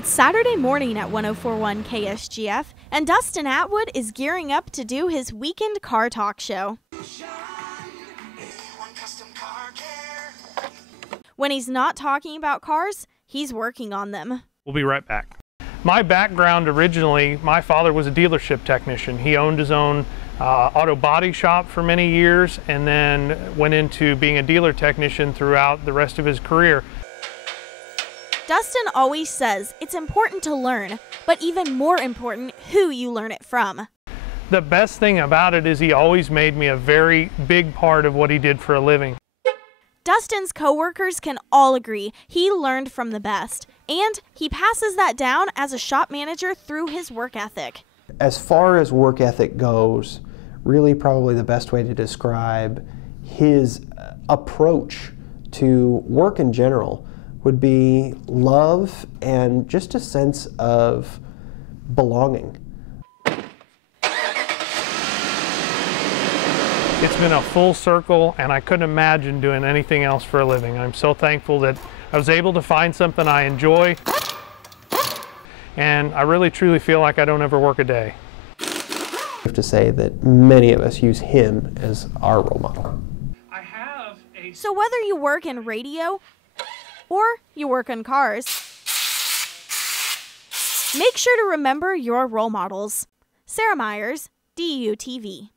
It's Saturday morning at 104.1 KSGF, and Dustin Atwood is gearing up to do his weekend car talk show. When he's not talking about cars, he's working on them. We'll be right back. My background originally, my father was a dealership technician. He owned his own auto body shop for many years and then went into being a dealer technician throughout the rest of his career. Dustin always says it's important to learn, but even more important, who you learn it from. The best thing about it is he always made me a very big part of what he did for a living. Dustin's coworkers can all agree he learned from the best, and he passes that down as a shop manager through his work ethic. As far as work ethic goes, really probably the best way to describe his approach to work in general would be love and just a sense of belonging. It's been a full circle, and I couldn't imagine doing anything else for a living. I'm so thankful that I was able to find something I enjoy, and I really truly feel like I don't ever work a day. I have to say that many of us use him as our role model. So whether you work in radio or you work on cars, make sure to remember your role models. Sarah Myers, DUTV.